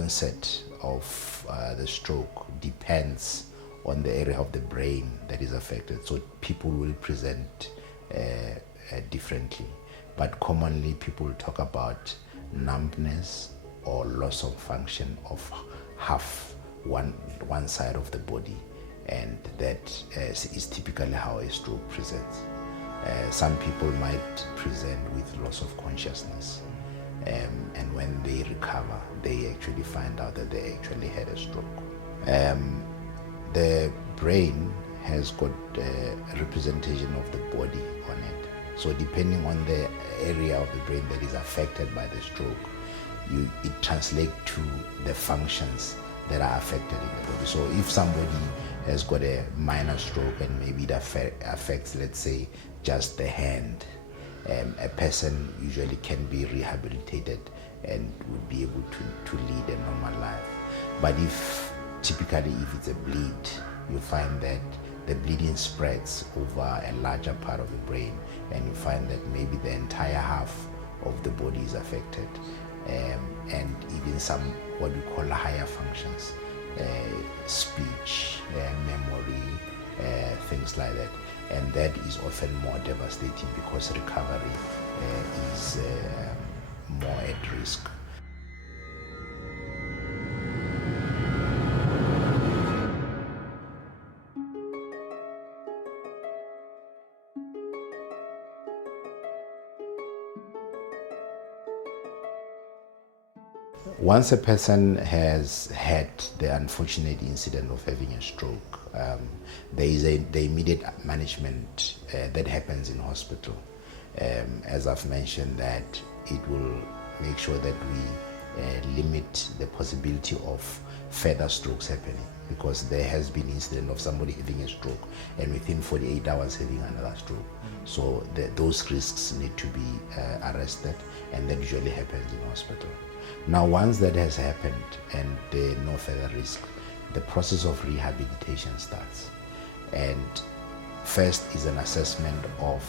onset of the stroke depends on the area of the brain that is affected. So people will present differently. But commonly people talk about numbness or loss of function of half one side of the body, and that is typically how a stroke presents. Some people might present with loss of consciousness, and when they recover, they actually find out that they actually had a stroke. The brain has got a representation of the body on it. So depending on the area of the brain that is affected by the stroke, it translates to the functions that are affected in the body. So if somebody has got a minor stroke and maybe it affects, let's say, just the hand, a person usually can be rehabilitated and would be able to lead a normal life. But typically if it's a bleed, you find that the bleeding spreads over a larger part of the brain, and you find that maybe the entire half of the body is affected, and even some what we call higher functions, speech, memory, things like that. And that is often more devastating because recovery is more at risk. Once a person has had the unfortunate incident of having a stroke, there is the immediate management that happens in hospital. As I've mentioned, that it will make sure that we limit the possibility of further strokes happening, because there has been incident of somebody having a stroke and within 48 hours having another stroke. So those risks need to be arrested, and that usually happens in hospital. Now, once that has happened and there no further risk, the process of rehabilitation starts. And first is an assessment of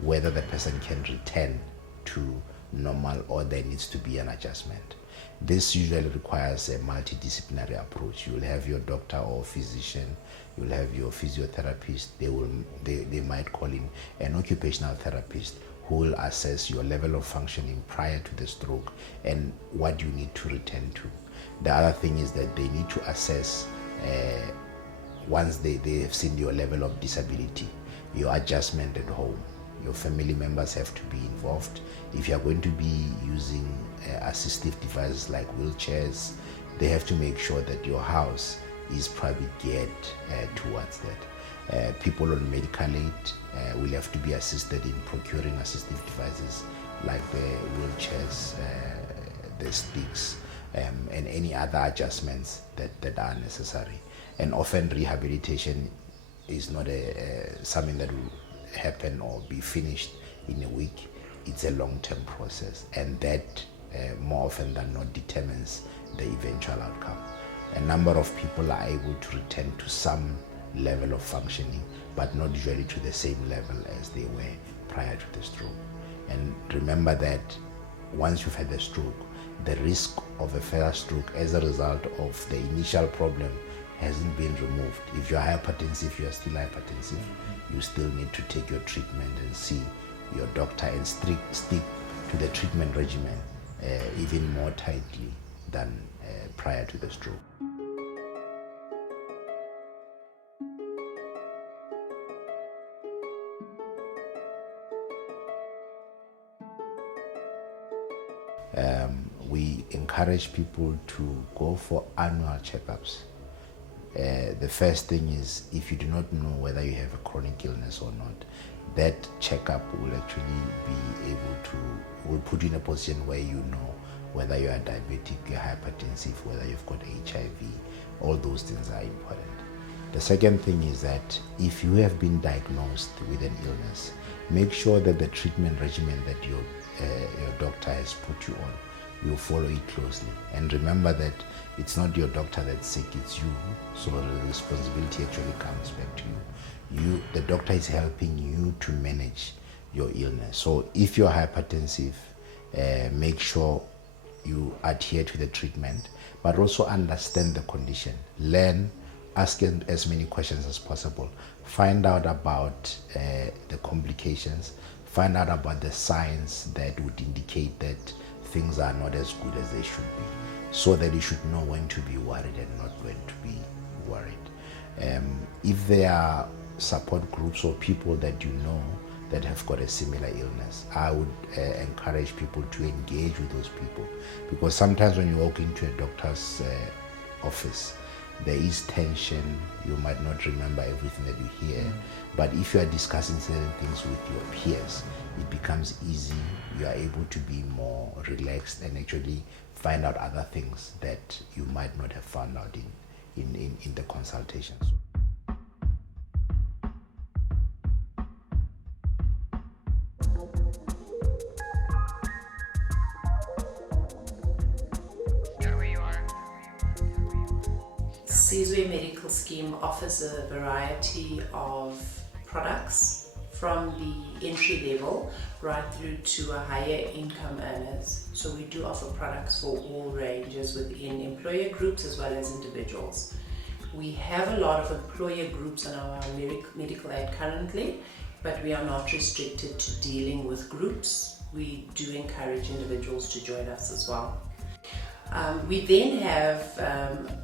whether the person can return to normal or there needs to be an adjustment. This usually requires a multidisciplinary approach. You'll have your doctor or physician, you'll have your physiotherapist, they might call in an occupational therapist who will assess your level of functioning prior to the stroke and what you need to return to. The other thing is that they need to assess, once they have seen your level of disability, your adjustment at home. Your family members have to be involved. If you are going to be using assistive devices like wheelchairs, they have to make sure that your house is probably geared towards that. People on medical aid will have to be assisted in procuring assistive devices like the wheelchairs, the sticks, and any other adjustments that are necessary. And often rehabilitation is not something that will happen or be finished in a week. It's a long-term process, and that more often than not determines the eventual outcome. A number of people are able to return to some level of functioning, but not usually to the same level as they were prior to the stroke. And remember that once you've had a stroke, the risk of a further stroke as a result of the initial problem hasn't been removed. If you're hypertensive, you are still hypertensive. You still need to take your treatment and see your doctor and stick to the treatment regimen even more tightly than prior to the stroke. We encourage people to go for annual checkups. The first thing is, if you do not know whether you have a chronic illness or not, that checkup will actually be able to, will put you in a position where you know whether you are diabetic, you're hypertensive, whether you've got HIV. All those things are important. The second thing is that if you have been diagnosed with an illness, make sure that the treatment regimen that your doctor has put you on, you follow it closely. And remember that it's not your doctor that's sick, it's you. So the responsibility actually comes back to you. The doctor is helping you to manage your illness. So if you're hypertensive, make sure you adhere to the treatment, but also understand the condition. Learn, ask as many questions as possible. Find out about the complications. Find out about the signs that would indicate that things are not as good as they should be, so that you should know when to be worried and not when to be worried. If there are support groups or people that you know that have got a similar illness, I would encourage people to engage with those people, because sometimes when you walk into a doctor's office, there is tension. You might not remember everything that you hear, but if you are discussing certain things with your peers, it becomes easy. You are able to be more relaxed and actually find out other things that you might not have found out in the consultations. Sizwe Medical Scheme offers a variety of products from the entry level right through to a higher income earners. So we do offer products for all ranges within employer groups as well as individuals. We have a lot of employer groups on our medical aid currently, but we are not restricted to dealing with groups. We do encourage individuals to join us as well. We then have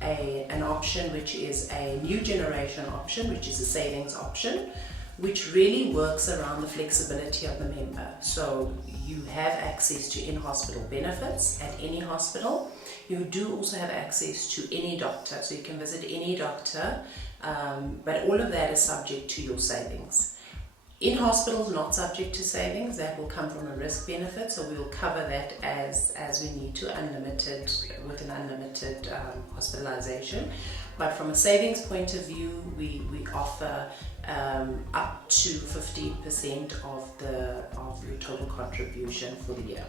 an option which is a new generation option, which is a savings option, which really works around the flexibility of the member. So you have access to in-hospital benefits at any hospital. You do also have access to any doctor, so you can visit any doctor, but all of that is subject to your savings. In hospitals, not subject to savings, that will come from a risk benefit, so we will cover that as we need to, with an unlimited hospitalization. But from a savings point of view, we offer up to 15% of your total contribution for the year.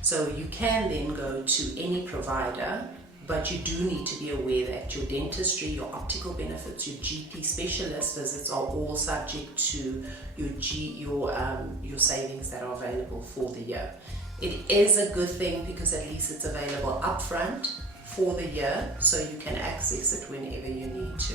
So you can then go to any provider, but you do need to be aware that your dentistry, your optical benefits, your GP specialist visits are all subject to your savings that are available for the year. It is a good thing because at least it's available upfront for the year, so you can access it whenever you need to.